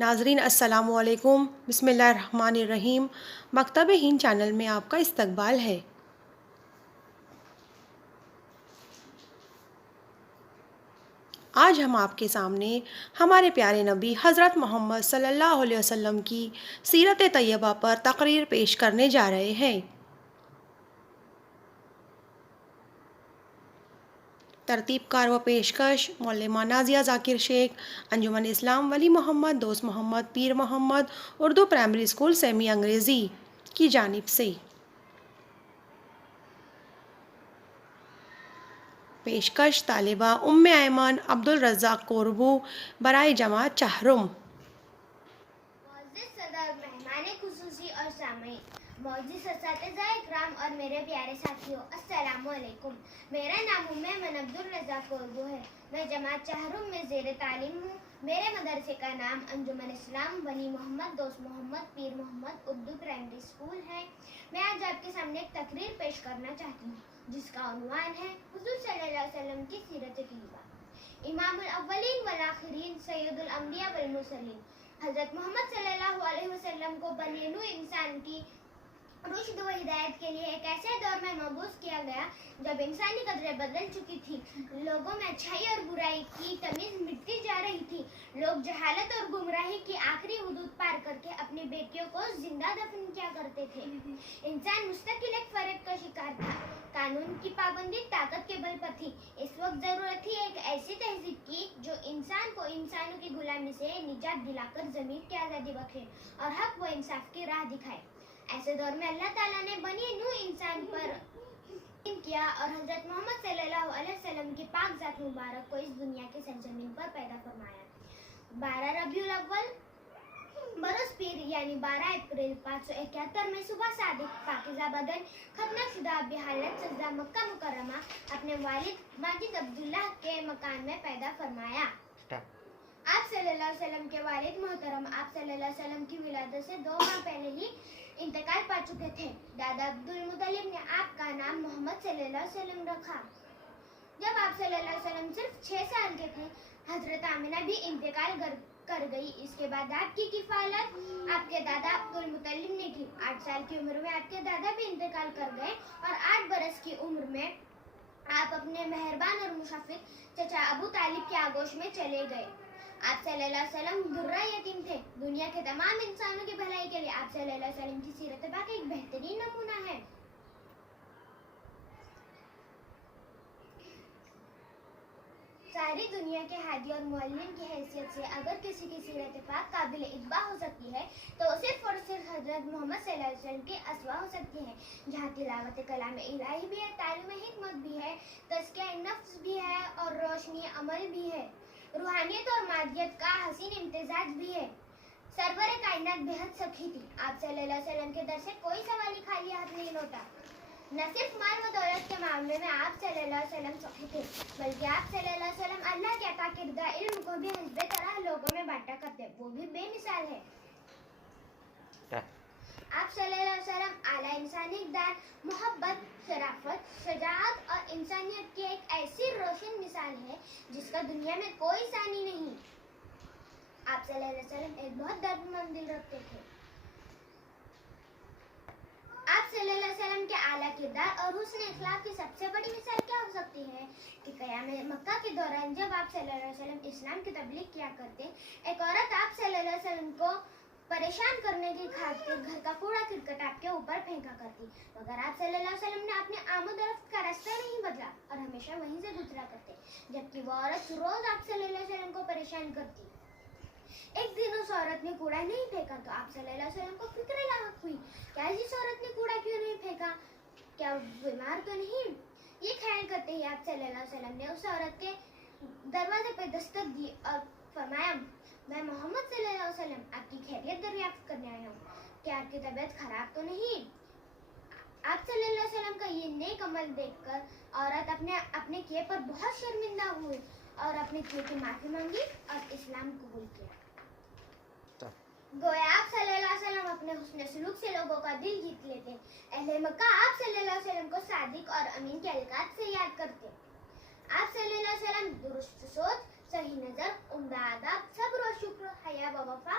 ناظرین السلام علیکم، بسم اللہ الرحمن الرحیم۔ مکتب ہند چینل میں آپ کا استقبال ہے۔ آج ہم آپ کے سامنے ہمارے پیارے نبی حضرت محمد صلی اللہ علیہ وسلم کی سیرت طیبہ پر تقریر پیش کرنے جا رہے ہیں۔ ترتیب کار و پیشکش معلمہ نازیہ ذاکر شیخ، انجمن اسلام ولی محمد دوست محمد پیر محمد اردو پرائمری اسکول سیمی انگریزی کی جانب سے۔ پیشکش طالبہ ام ایمن عبدالرزاق قوربو برائے جماعت چہرم۔ معزز صدر، مہمان خصوصی اور سامعین، معزز اساتذہ اکرام اور میرے پیارے ساتھیوں، السلام علیکم۔ میرا نام ام ایمن عبدالرزاق قوربو ہے۔ میں جماعت چہرم میں زیر تعلیم ہوں۔ میرے مدرسے کا نام انجمن اسلام ولی محمد دوست محمد پیر محمد اردو پرائمری اسکول ہے۔ میں آج آپ کے سامنے ایک تقریر پیش کرنا چاہتی ہوں جس کا عنوان ہے حضور صلی اللہ علیہ وسلم کی سیرت طیبہ۔ امام الاولین والآخرین، سید الانبیاء والمرسلین، حضرت محمد صلی اللہ علیہ وسلم کو بنی نوع انسان کی رشد و ہدایت کے لیے ایک ایسے دور میں مبعوث کیا گیا جب انسانی قدریں بدل چکی تھی، لوگوں میں اچھائی اور برائی کی تمیز مٹتی جا رہی تھی، لوگ جہالت اور گمراہی کی آخری حدود پار کر کے اپنی بیٹیوں کو زندہ دفن کیا کرتے تھے، انسان مستقل ایک فریب کا شکار تھا، قانون کی پابندی طاقت کے بل پر تھی۔ اس وقت ضرورت تھی ایک ایسی تہذیب کی جو انسان کو انسانوں کی غلامی سے نجات دلا کر ضمیر کی آزادی بخشے اور حق و انصاف کی راہ دکھائے۔ ایسے دور میں اللہ تعالیٰ نے بنی نوع انسان پر کیا اور حضرت محمد صلی اللہ علیہ وسلم کی پاک ذات مبارک کو اس دنیا کی سرزمین پر پیدا فرمایا۔ 12 ربیع الاول برس پیر یعنی 12 اپریل 571 میں صبح صادق پاکیزہ بدن ختنہ شدہ بحالت سجدہ مکہ مکرمہ اپنے والد ماجد عبداللہ کے مکان میں پیدا فرمایا۔ آپ صلی اللہ علیہ وسلم کے والد محترم آپ صلی اللہ علیہ وسلم کی ولادت سے 2 ماہ پہلے ہی انتقال پا چکے تھے۔ دادا عبدالمطلب نے آپ کا نام محمد صلی اللہ علیہ وسلم رکھا۔ جب آپ صلی اللہ علیہ وسلم صرف 6 سال کے تھے، حضرت آمنہ بھی انتقال کر گئی۔ اس کے بعد آپ کی کفالت آپ کے دادا عبدالمطلب نے کی۔ 8 سال کی عمر میں آپ کے دادا بھی انتقال کر گئے اور 8 برس کی عمر میں آپ اپنے مہربان اور مشفق چچا ابو طالب کی آغوش میں چلے گئے۔ آپ صلی اللہ علیہ وسلم درہ یتیم تھے۔ دنیا کے تمام انسانوں کی بھلائی کے لیے آپ صلی اللہ علیہ وسلم کی سیرت پاک ایک بہترین نمونہ ہے۔ ساری دنیا کے ہادی اور معلم کی حیثیت سے اگر کسی کی سیرت پاک قابل اتباع ہو سکتی ہے تو صرف اور صرف حضرت محمد صلی اللہ علیہ وسلم کی اسوہ ہو سکتی ہے، جہاں تلاوت کلام الہی بھی ہے، تعلیم حکمت بھی ہے، تزکیہ نفس بھی ہے اور روشنی عمل بھی ہے، روحانیت اور مادیت کا حسین امتزاج بھی ہے۔ سرور کائنات بہت سخی تھی۔ آپ صلی اللہ علیہ وسلم کے در سے کوئی سوالی خالی ہاتھ نہیں لوٹا۔ نہ صرف مال و دولت کے معاملے میں آپ صلی اللہ علیہ وسلم سخی تھے، بلکہ آپ صلی اللہ علیہ وسلم اللہ کے عطا کردہ علم کو بھی حسب طرح لوگوں میں بانٹا کرتے، وہ بھی بے مثال ہے۔ آپ صلی اللہ علیہ وسلم اعلیٰ انسانی اقدار، محبت، شرافت، شجاعت اور انسانیت کی ایک ایسی روشن مثال ہے جس کا دنیا میں کوئی ثانی نہیں۔ آپ صلی اللہ علیہ وسلم ایک بہت درد مند دل رکھتے تھے۔ آپ صلی اللہ علیہ وسلم کے اعلیٰ کردار اور حسن اخلاق کی سب سے بڑی مثال کیا ہو سکتی ہے کہ قیام مکہ کے دوران جب آپ صلی اللہ علیہ وسلم اسلام کی تبلیغ کیا کرتے، ایک عورت آپ صلی اللہ علیہ وسلم کو پریشان کرنے کی خاطر گھر کا کوڑا کرکٹ آپ کے اوپر پھینکا کرتی، مگر آپ صلی اللہ علیہ وسلم نے اپنے آمد و رفت کا راستہ نہیں بدلا اور ہمیشہ وہیں سے گزرا کرتے، جبکہ وہ عورت روز آپ صلی اللہ علیہ وسلم کو پریشان کرتی۔ ایک دن اس عورت نے کوڑا نہیں پھینکا تو آپ صلی اللہ علیہ وسلم کو فکر لاحق ہوئی، کیا اس عورت نے کوڑا کیوں نہیں پھینکا، کیا وہ بیمار تو نہیں؟ یہ خیال کرتے ہی آپ صلی اللہ علیہ وسلم نے اس عورت کے دروازے پہ دستک دی اور فرمایا، میں محمد صلی اللہ علیہ وسلم آپ کی خیریت دریافت کرنے آیا ہوں، کیا آپ کی طبیعت خراب تو نہیں؟ آپ صلی اللہ علیہ وسلم کا یہ نیک عمل دیکھ کر عورت اپنے کیے پر بہت شرمندہ ہوئی اور اپنے کیے کی معافی مانگی اور اسلام قبول کیا۔ گویا آپ صلی اللہ علیہ وسلم اپنے حسن سلوک سے لوگوں کا دل جیت لیتے۔ اہل مکہ آپ صلی اللہ علیہ وسلم کو صادق اور امین کے القاب سے یاد کرتے۔ آپ صلی اللہ علیہ وسلم درست سوچ، صحیح نظر، عمدہ آداب، صبر و شکر، حیا و وفا